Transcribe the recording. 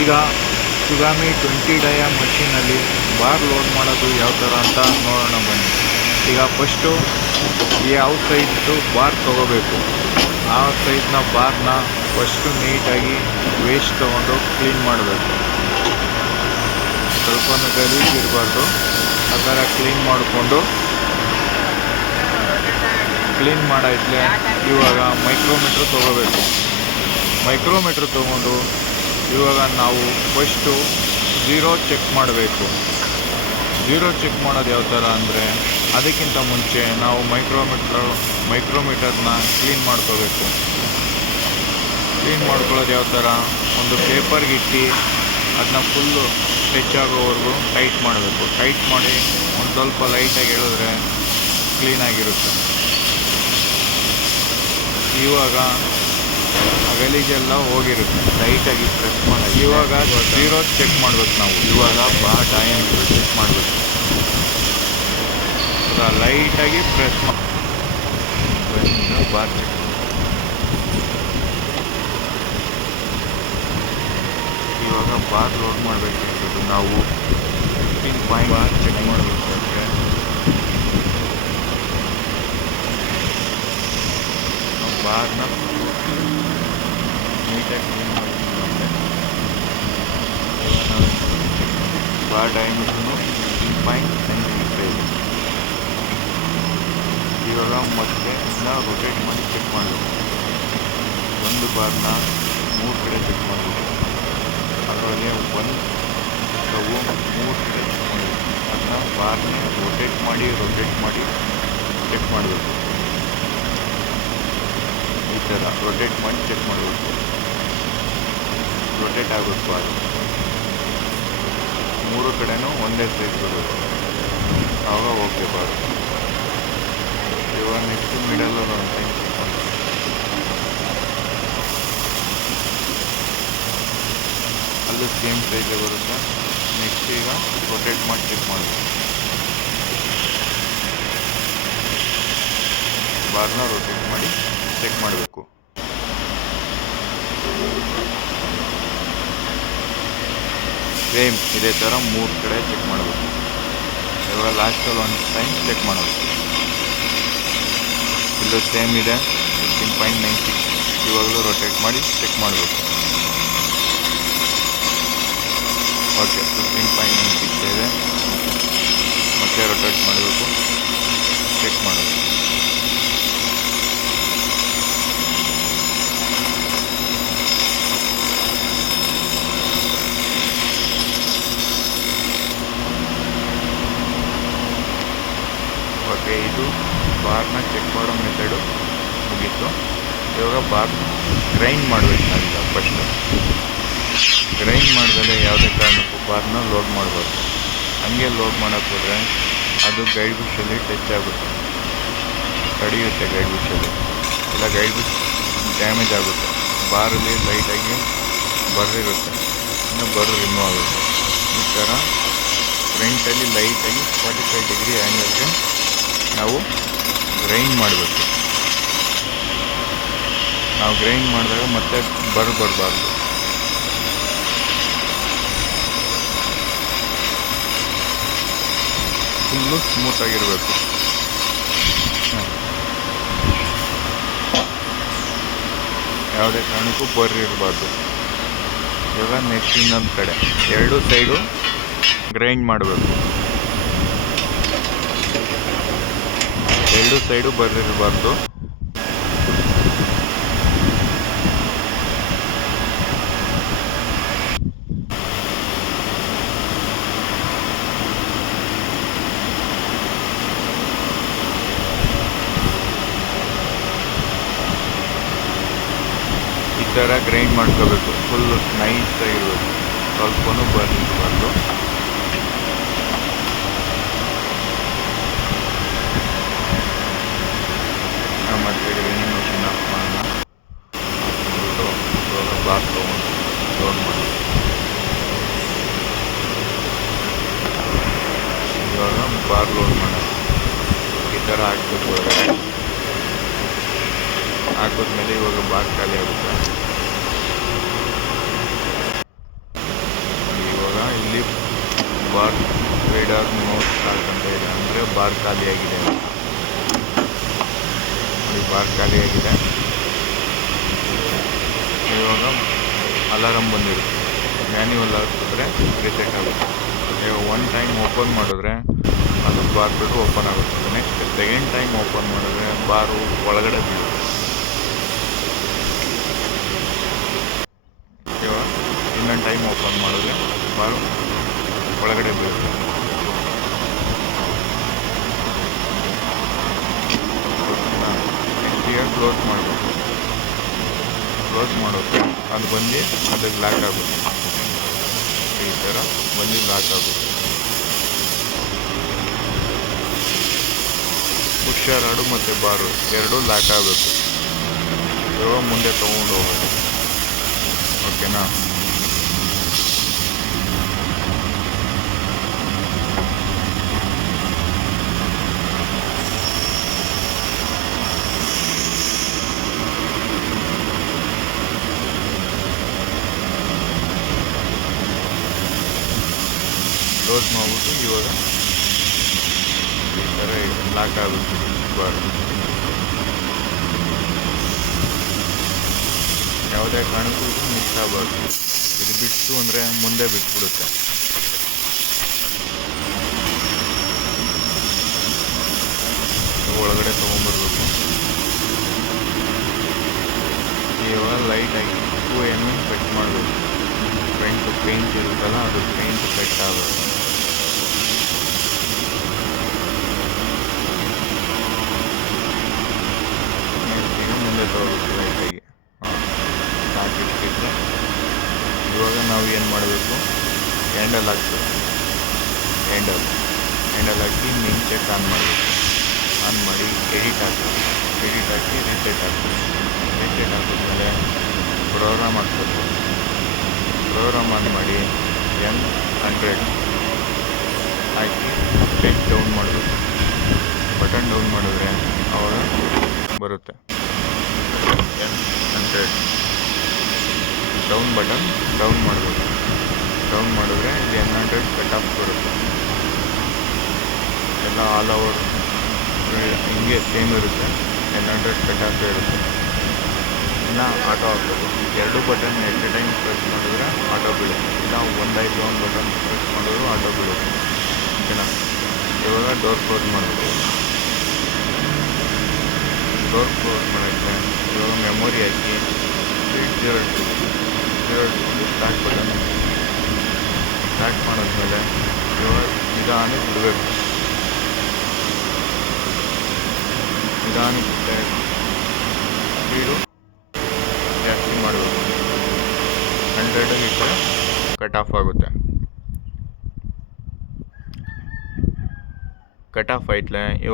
ಈಗ ಸುಗಾಮಿ 20 dia ಮಷೀನಲ್ಲಿ bar load ಮಾಡೋದು ಯಾವ ಥರ ಅಂತ ನೋಡೋಣ ಬನ್ನಿ. ಈಗ ಫಸ್ಟು ಯಾವ ಸೈಜ್ದು ಬಾರ್ ತೊಗೋಬೇಕು, ಆ ಸೈಜ್ನ ಬಾರ್ನ ಫಸ್ಟು ನೀಟಾಗಿ ವೇಸ್ಟ್ ತೊಗೊಂಡು ಕ್ಲೀನ್ ಮಾಡಬೇಕು. ಸ್ವಲ್ಪ ಗಲೀಜು ಇರಬಾರ್ದು, ಆ ಥರ ಕ್ಲೀನ್ ಮಾಡಿಕೊಂಡು ಕ್ಲೀನ್ ಮಾಡಾಯ್ತಲೆ ಇವಾಗ ಮೈಕ್ರೋಮೀಟ್ರ್ ತೊಗೋಬೇಕು. ಮೈಕ್ರೋಮೀಟ್ರ್ ತೊಗೊಂಡು ಇವಾಗ ನಾವು ಫಸ್ಟು ಝೀರೋ ಚೆಕ್ ಮಾಡಬೇಕು. ಝೀರೋ ಚೆಕ್ ಮಾಡೋದು ಯಾವ ಥರ ಅಂದರೆ, ಅದಕ್ಕಿಂತ ಮುಂಚೆ ನಾವು ಮೈಕ್ರೋಮೀಟರ್ನ ಕ್ಲೀನ್ ಮಾಡ್ಕೋಬೇಕು. ಕ್ಲೀನ್ ಮಾಡ್ಕೊಳ್ಳೋದು ಯಾವ ಥರ, ಒಂದು ಪೇಪರ್ಗೆ ಇಟ್ಟು ಅದನ್ನ ಫುಲ್ಲು ಟಚ್ ಆಗೋವರೆಗೂ ಟೈಟ್ ಮಾಡಬೇಕು. ಟೈಟ್ ಮಾಡಿ ಒಂದು ಸ್ವಲ್ಪ ಲೈಟಾಗಿ ಎಳೆದ್ರೆ ಕ್ಲೀನಾಗಿರುತ್ತೆ. ಇವಾಗ ಗಲೀಜೆಲ್ಲ ಹೋಗಿರುತ್ತೆ, ಲೈಟಾಗಿ ಪ್ರೆಸ್ ಮಾಡಿ. ಇವಾಗ ಝೀರೋ ಚೆಕ್ ಮಾಡ್ಬೇಕು ನಾವು. ಇವಾಗ ಬಾರ್ ಡಯಾಮೀಟರ್ ಚೆಕ್ ಮಾಡಬೇಕು. ಲೈಟಾಗಿ ಪ್ರೆಸ್ ಮಾಡಿ ಬಾರ್ ಚೆಕ್. ಇವಾಗ ಬಾರ್ ಲೋಡ್ ಮಾಡಬೇಕಾಗ್ತದೆ. ನಾವು 15 ಪಾಯಿಂಟ್ ಬಾರ್ ಚೆಕ್ ಮಾಡಬೇಕಾದ್ರೆ ಬಾರ್ನ ನೀಟಾಗಿ ಕ್ಲೀನ್ ಮಾಡಬೇಕಂದ್ರೆ ಬಾರ್ ಡಯಾಮೀಟರ್ನು 15.95. ಇವಾಗ ಮತ್ತೆ ಎಲ್ಲ ರೊಟೇಟ್ ಮಾಡಿ ಚೆಕ್ ಮಾಡಬೇಕು. ಒಂದು ಬಾರ್ನ 3 ಕಡೆ ಚೆಕ್ ಮಾಡಬೇಕು. ಅದರೊಳಗೆ ಒಂದು ಸ್ಟವು 3 ಕಡೆ ಚೆಕ್ ಮಾಡಬೇಕು. ಅದನ್ನ ಬಾರ್ನ ರೊಟೇಟ್ ಮಾಡಿ ಚೆಕ್ ಮಾಡಬೇಕು. ಈ ಥರ ರೊಟೇಟ್ ಮಾಡಿ ಚೆಕ್ ಮಾಡಬೇಕು. ರೊಟೇಟ್ ಆಗಬೇಕು. ಅದು 3 ಕಡೆನೂ ಒಂದೇ ಸೈಜ್ ಬರಬೇಕು, ಆವಾಗ ಓಕೆ ಬಾರ್. ಇವಾಗ ನೆಕ್ಸ್ಟ್ ಮಿಡಲ್ ಒಂದು ಟೈಮ್ ಚೆಕ್ ಮಾಡಬೇಕು. ಅಲ್ಲೂ ಸೇಮ್ ಸೈಜೇ ಬರುತ್ತೆ. ನೆಕ್ಸ್ಟ್ ಈಗ ರೊಟೇಟ್ ಮಾಡಿ ಚೆಕ್ ಮಾಡಬೇಕು. ಬಾರ್ನ ರೊಟೇಟ್ ಮಾಡಿ ಚೆಕ್ ಮಾಡಬೇಕು. ಸೇಮ್ ಇದೇ ಥರ 3 ಕಡೆ ಚೆಕ್ ಮಾಡಬೇಕು. ಇವಾಗ ಲಾಸ್ಟಲ್ಲಿ ಒಂದು ಟೈಮ್ ಚೆಕ್ ಮಾಡಬೇಕು. ಇಲ್ಲೂ ಸೇಮ್ ಇದೆ 15.96. ಇವಾಗಲೂ ರೊಟೇಟ್ ಮಾಡಿ ಚೆಕ್ ಮಾಡಬೇಕು. ಓಕೆ, 15.96 ಇದೆ. ಮತ್ತೆ ರೊಟೇಟ್ ಮಾಡಬೇಕು, ಚೆಕ್ ಮಾಡಬೇಕು. ಓಕೆ, ಇದು ಬಾರ್ನ ಚೆಕ್ ಮಾಡೋ ಮೆಥಡು ಮುಗೀತು. ಇವಾಗ ಬಾರ್ ಗ್ರೈಂಡ್ ಮಾಡಬೇಕು. ನಾವೀಗ ಫಸ್ಟು ಗ್ರೈಂಡ್ ಮಾಡಿದ್ರೆ ಯಾವುದೇ ಕಾರಣಕ್ಕೂ ಬಾರ್ನ ಲೋಡ್ ಮಾಡಬಾರ್ದು. ಹಂಗೆ ಲೋಡ್ ಮಾಡೋಕ್ಕೆ ಹೋದರೆ ಅದು ಗೈಡ್ ಬುಷಲ್ಲಿ ಟಚ್ ಆಗುತ್ತೆ, ಕಡಿಯುತ್ತೆ ಗೈಡ್ ಬುಷಲ್ಲಿ. ಇಲ್ಲ ಗೈಡ್ ಬುಷ್ ಡ್ಯಾಮೇಜ್ ಆಗುತ್ತೆ. ಬಾರಲ್ಲಿ ಲೈಟಾಗಿ ಬರ್ರಿರುತ್ತೆ, ಇನ್ನು ಬರ್ರು ರಿಮೂವ್ ಆಗುತ್ತೆ. ಈ ಥರ ಫ್ರಂಟಲ್ಲಿ ಲೈಟಾಗಿ 45 ಡಿಗ್ರಿ ಆ್ಯಂಗಲ್ಗೆ ನಾವು ಗ್ರೈಂಡ್ ಮಾಡಬೇಕು. ನಾವು ಗ್ರೈಂಡ್ ಮಾಡಿದಾಗ ಮತ್ತೆ ಬರಬಾರ್ದು. ಫುಲ್ಲು ಸ್ಮೂತಾಗಿರಬೇಕು. ಯಾವುದೇ ಕಾರಣಕ್ಕೂ ಇರಬಾರ್ದು. ಇವಾಗ ನೆಕ್ಸ್ಟ್ ಇನ್ನೊಂದು ಕಡೆ 2 ಸೈಡು ಗ್ರೈಂಡ್ ಮಾಡಬೇಕು. 2 ಸೈಡು ಇರಬಾರ್ದು. ಈ ಥರ ಗ್ರೈಂಡ್ ಮಾಡ್ಕೋಬೇಕು. ಫುಲ್ ನೈಸ್ ಆಗಿರಬೇಕು, ಸ್ವಲ್ಪನೂ ಇರಬಾರ್ದು. ಮತ್ತು ಗ್ರೈಂಡಿಂಗ್ ಮಿಷಿನ್ ಆಫ್ ಮಾಡೋಣ. ಮಾಡಿಬಿಟ್ಟು ಇವಾಗ ಬಾರ್ ತೊಗೊಂಡು ಲೋಡ್ ಮಾಡಿ. ಇವಾಗ ಬಾರ್ ಲೋಡ್ ಮಾಡೋಣ. ಈ ಥರ ಹಾಕ್ಬೇಕು. ಒಳಗಡೆ ಹಾಕಿದ್ಮೇಲೆ ಇವಾಗ ಬಾರ್ ಖಾಲಿ ಆಗುತ್ತೆ. ಬಾರ್ ರೀಡರ್ ನೋ ಸ್ಟಾರ್ಟ್ ಅಂತ ಇದೆ, ಅಂದರೆ ಬಾರ್ ಖಾಲಿಯಾಗಿದೆ. ಬಾರ್ ಖಾಲಿಯಾಗಿದೆ. ಇವಾಗ ಅಲಾರಮ್ ಬಂದಿರುತ್ತೆ. ಮ್ಯಾನ್ಯುವಲ್ ಹಾಕಿದ್ರೆ ರಿಸೆಟ್ ಆಗುತ್ತೆ. ಇವಾಗ ಒನ್ ಟೈಮ್ ಓಪನ್ ಮಾಡಿದ್ರೆ ಅದು ಬಾರ್ ಬಿಟ್ಟು ಓಪನ್ ಆಗುತ್ತೆ. ನೆಕ್ಸ್ಟ್ ಸೆಕೆಂಡ್ ಟೈಮ್ ಓಪನ್ ಮಾಡಿದ್ರೆ ಬಾರು ಒಳಗಡೆ ಬೀಳುತ್ತೆ. ಇವಾಗ ಇನ್ನೊಂದು ಟೈಮ್ ಓಪನ್ ಮಾಡಿದ್ರೆ ಬಾರು ಒಳಗಡೆ ಬೀಳುತ್ತೆ. ನೆಕ್ಸ್ಟ್ ಈಗ ಕ್ಲೋಸ್ ಮಾಡಬೇಕು. ಕ್ಲೋಸ್ ಮಾಡೋಕ್ಕೆ ಅದು ಬಂದು ಅದಕ್ಕೆ ಲಾಕ್ ಆಗುತ್ತೆ. ಈ ಥರ ಬಂದು ಲಾಕ್ ಆಗುತ್ತೆ. ಪುಷರ್ ರಾಡು ಮತ್ತು ಬಾರು ಎರಡೂ ಲಾಕ್ ಆಗಬೇಕು. ಇವಾಗ ಮುಂದೆ ತೊಗೊಂಡು ಹೋಗೋದು. ಓಕೆನಾ? ಕ್ಲೋಸ್ ಮಾಡ್ಬಿಟ್ಟು ಇವಾಗ ಈ ಥರ ಲಾಕ್ ಆಗುತ್ತೆ ಬಾರ್. ಯಾವುದೇ ಕಾರಣಕ್ಕೂ ಇದು ಮಿಸ್ ಆಗಬಾರ್ದು. ಇದು ಬಿಟ್ಟು ಅಂದರೆ ಮುಂದೆ ಬಿಟ್ಬಿಡುತ್ತೆ. ಒಳಗಡೆ ತೊಗೊಂಬರ್ಬೇಕು. ಇವಾಗ ಲೈಟಾಗಿ ಏನು ಕಟ್ ಮಾಡಬೇಕು. ಫ್ರಂಟ್ ಪೇಂಟ್ ಇರುತ್ತಲ್ಲ, ಅದು ಪೇಂಟ್ ಕಟ್ ಆಗಬೇಕು. ಮುಂದೆ ತಗೋಬೇಕು ಲೈಟಾಗಿ. ಹಾಕಿಟ್ಟಿದ್ರೆ ಇವಾಗ ನಾವು ಏನು ಮಾಡಬೇಕು, ಹ್ಯಾಂಡಲ್ ಹಾಕ್ಬೇಕು. ಹ್ಯಾಂಡಲ್ ಹಾಕಿ ಮೇನ್ ಚೆಕ್ ಆನ್ ಮಾಡಬೇಕು. ಆನ್ ಮಾಡಿ ಎಡಿಟ್ ಹಾಕಬೇಕು. ಎಡಿಟ್ ಹಾಕಿ ರಿಸೆಟ್ ಹಾಕಬೇಕು. ರಿಸೆಟ್ ಹಾಕಿದ್ಮೇಲೆ ಪ್ರೋಗ್ರಾಮ್ ಹಾಕ್ಬೇಕು. ಪ್ರೋಗ್ರಾಮ್ ಆನ್ ಮಾಡಿ N100 ಹಾಕಿ ಪೆನ್ ಡೌನ್ ಮಾಡಬೇಕು. ಬಟನ್ ಡೌನ್ ಮಾಡಿದ್ರೆ ಅವಾಗ ಬರುತ್ತೆ N100. ಡೌನ್ ಬಟನ್ ಡೌನ್ ಮಾಡಬೇಕು. ಡೌನ್ ಮಾಡಿದ್ರೆ ಇಲ್ಲಿ N100 ಕಟ್ ಆಫ್ ಬರುತ್ತೆ. ಎಲ್ಲ ಆಲ್ ಓವರ್ ಹಿಂಗೆ ಸೇಮ್ ಇರುತ್ತೆ. N100 ಕಟ್ ಆಫ್ ಇರುತ್ತೆ. ಇನ್ನು ಆಟೋ ಹಾಕಬೇಕು. ಎರಡು button at a time press ಮಾಡಿದ್ರೆ ಆಟೋ ಬೀಳುತ್ತೆ. ಇಲ್ಲ ಒಂದು ಬಟನ್ ಪ್ರೆಸ್ ಮಾಡಿದ್ರು ಆಟೋ ಬೀಳುತ್ತೆ. ಓಕೆನಾ? ಇವಾಗ ಡೋರ್ ಕ್ಲೋಸ್ ಮಾಡಬೇಕು. ಡೋರ್ ಕ್ಲೋಸ್ ಮಾಡೋಕ್ಕೆ ಇವಾಗ ಮೆಮೊರಿ ಹಾಕಿ 0 ಸ್ಟಾರ್ಟ್ ಬಟನ್ ಸ್ಟಾರ್ಟ್ ಮಾಡಿದ್ಮೇಲೆ ಇವಾಗ ನಿಧಾನಕ್ಕೆ ಬಿಡಬೇಕು. ನಿಧಾನಕ್ಕೆ ಸ್ಪೀಡು ಜಾಸ್ತಿ ಮಾಡಬೇಕು. 100 ಇಟ್ಟರೆ ಕಟ್ ಆಫ್ ಆಗುತ್ತೆ. ಕಟ್ ಆಫ್ ಆಯ್ತಲೆ ಇವಾಗ